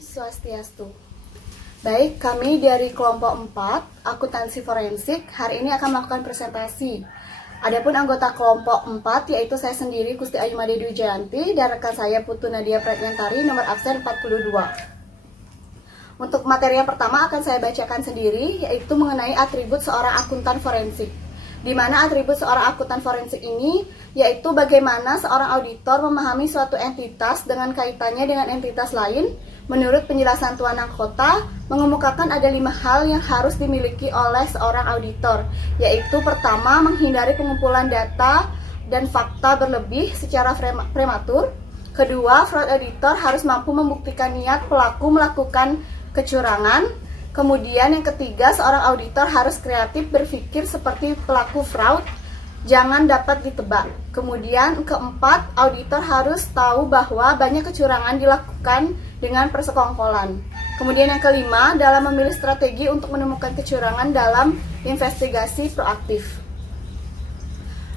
Swastiastu. Baik, kami dari kelompok 4, akuntansi forensik, hari ini akan melakukan presentasi. Adapun anggota kelompok 4, yaitu saya sendiri, Gusti Ayu Made Dwi Jayanti, dan rekan saya Putu Nadia Pratyantari, nomor absen 42. Untuk materi yang pertama akan saya bacakan sendiri, yaitu mengenai atribut seorang akuntan forensik. Di mana atribut seorang akuntan forensik ini yaitu bagaimana seorang auditor memahami suatu entitas dengan kaitannya dengan entitas lain. Menurut penjelasan Tuan Anggota, mengemukakan ada 5 hal yang harus dimiliki oleh seorang auditor, yaitu pertama, menghindari pengumpulan data dan fakta berlebih secara prematur. Kedua, fraud auditor harus mampu membuktikan niat pelaku melakukan kecurangan. Kemudian yang ketiga, seorang auditor harus kreatif berpikir seperti pelaku fraud, jangan dapat ditebak. Kemudian keempat, auditor harus tahu bahwa banyak kecurangan dilakukan dengan persekongkolan. Kemudian yang kelima, dalam memilih strategi untuk menemukan kecurangan dalam investigasi proaktif.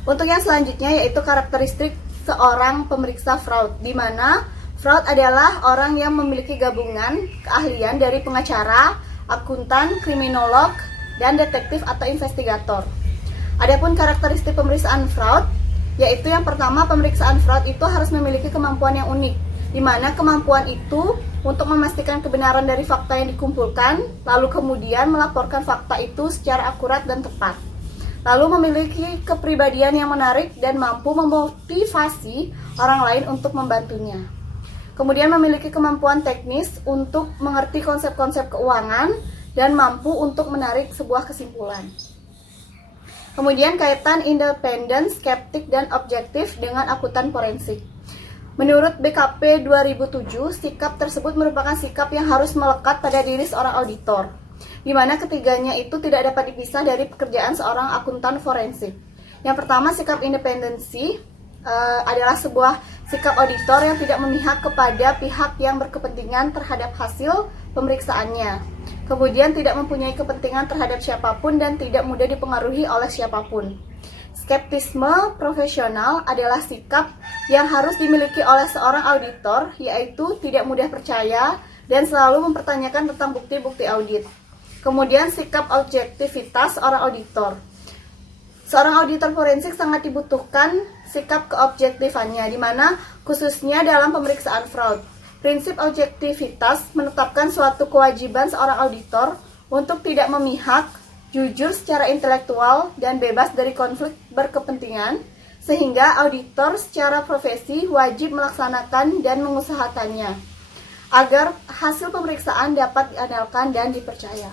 Untuk yang selanjutnya yaitu karakteristik seorang pemeriksa fraud, di mana fraud adalah orang yang memiliki gabungan keahlian dari pengacara, akuntan, kriminolog, dan detektif atau investigator. Adapun karakteristik pemeriksaan fraud, yaitu yang pertama, pemeriksaan fraud itu harus memiliki kemampuan yang unik, di mana kemampuan itu untuk memastikan kebenaran dari fakta yang dikumpulkan, lalu kemudian melaporkan fakta itu secara akurat dan tepat. Lalu memiliki kepribadian yang menarik dan mampu memotivasi orang lain untuk membantunya. Kemudian memiliki kemampuan teknis untuk mengerti konsep-konsep keuangan dan mampu untuk menarik sebuah kesimpulan. Kemudian kaitan independen, skeptik, dan objektif dengan akuntan forensik. Menurut BKP 2007, sikap tersebut merupakan sikap yang harus melekat pada diri seorang auditor, di mana ketiganya itu tidak dapat dipisah dari pekerjaan seorang akuntan forensik. Yang pertama, sikap independensi adalah sebuah sikap auditor yang tidak memihak kepada pihak yang berkepentingan terhadap hasil pemeriksaannya. Kemudian tidak mempunyai kepentingan terhadap siapapun dan tidak mudah dipengaruhi oleh siapapun. Skeptisme profesional adalah sikap yang harus dimiliki oleh seorang auditor, yaitu tidak mudah percaya dan selalu mempertanyakan tentang bukti-bukti audit. Kemudian sikap objektivitas seorang auditor. Seorang auditor forensik sangat dibutuhkan sikap keobjektifannya, di mana khususnya dalam pemeriksaan fraud. Prinsip objektivitas menetapkan suatu kewajiban seorang auditor untuk tidak memihak, jujur secara intelektual, dan bebas dari konflik berkepentingan, sehingga auditor secara profesi wajib melaksanakan dan mengusahakannya, agar hasil pemeriksaan dapat diandalkan dan dipercaya.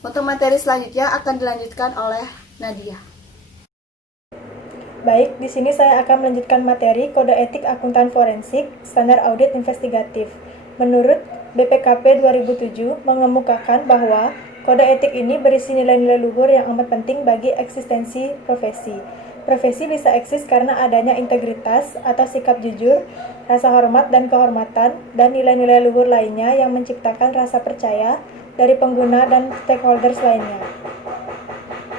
Untuk materi selanjutnya akan dilanjutkan oleh Nadia. Baik, di sini saya akan melanjutkan materi Kode Etik Akuntan Forensik, Standar Audit Investigatif. Menurut BPKP 2007 mengemukakan bahwa kode etik ini berisi nilai-nilai luhur yang amat penting bagi eksistensi profesi. Profesi bisa eksis karena adanya integritas atau sikap jujur, rasa hormat dan kehormatan, dan nilai-nilai luhur lainnya yang menciptakan rasa percaya dari pengguna dan stakeholders lainnya.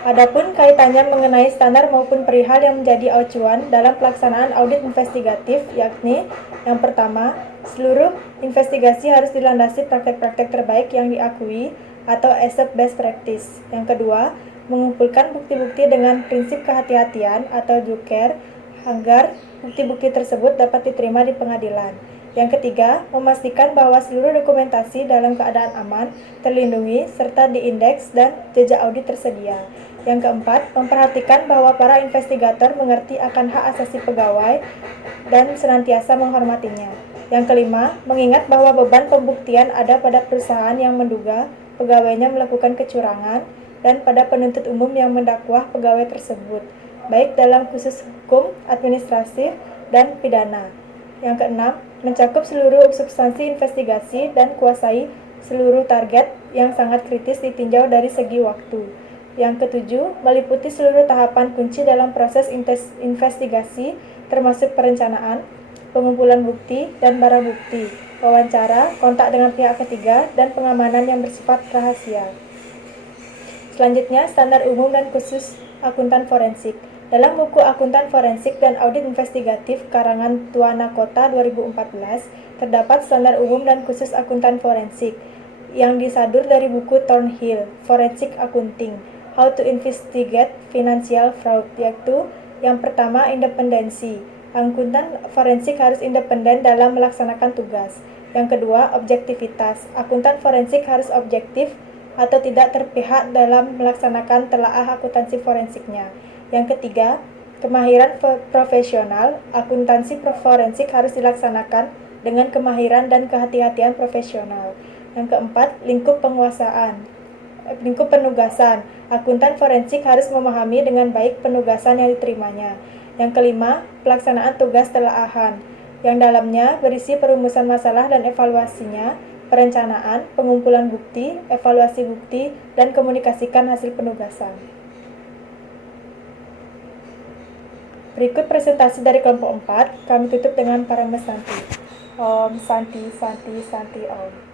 Adapun kaitannya mengenai standar maupun perihal yang menjadi acuan dalam pelaksanaan audit investigatif, yakni yang pertama, seluruh investigasi harus dilandasi praktek-praktek terbaik yang diakui atau accept best practice. Yang kedua, mengumpulkan bukti-bukti dengan prinsip kehati-hatian atau due care agar bukti-bukti tersebut dapat diterima di pengadilan. Yang ketiga, memastikan bahwa seluruh dokumentasi dalam keadaan aman, terlindungi, serta diindeks dan jejak audit tersedia. Yang keempat, memperhatikan bahwa para investigator mengerti akan hak asasi pegawai dan senantiasa menghormatinya. Yang kelima, mengingat bahwa beban pembuktian ada pada perusahaan yang menduga pegawainya melakukan kecurangan dan pada penuntut umum yang mendakwah pegawai tersebut, baik dalam khusus hukum, administratif, dan pidana. Yang keenam, mencakup seluruh substansi investigasi dan kuasai seluruh target yang sangat kritis ditinjau dari segi waktu. Yang ketujuh, meliputi seluruh tahapan kunci dalam proses investigasi, termasuk perencanaan, pengumpulan bukti dan barang bukti, wawancara, kontak dengan pihak ketiga, dan pengamanan yang bersifat rahasia. Selanjutnya, standar umum dan khusus akuntan forensik. Dalam buku Akuntan Forensik dan Audit Investigatif karangan Tuana Kota 2014, terdapat standar umum dan khusus akuntan forensik yang disadur dari buku Thornhill, Forensic Accounting, How to Investigate Financial Fraud, yaitu yang pertama, independensi. Akuntan forensik harus independen dalam melaksanakan tugas. Yang kedua, objektivitas. Akuntan forensik harus objektif atau tidak terpihak dalam melaksanakan telaah akuntansi forensiknya. Yang ketiga, kemahiran profesional. Akuntansi forensik harus dilaksanakan dengan kemahiran dan kehati-hatian profesional. Yang keempat, lingkup penugasan. Akuntan forensik harus memahami dengan baik penugasan yang diterimanya. Yang kelima, pelaksanaan tugas telaahan, yang dalamnya berisi perumusan masalah dan evaluasinya, perencanaan, pengumpulan bukti, evaluasi bukti, dan komunikasikan hasil penugasan. Berikut presentasi dari kelompok 4, kami tutup dengan Parame Santi. Om Santi Santi Santi Om.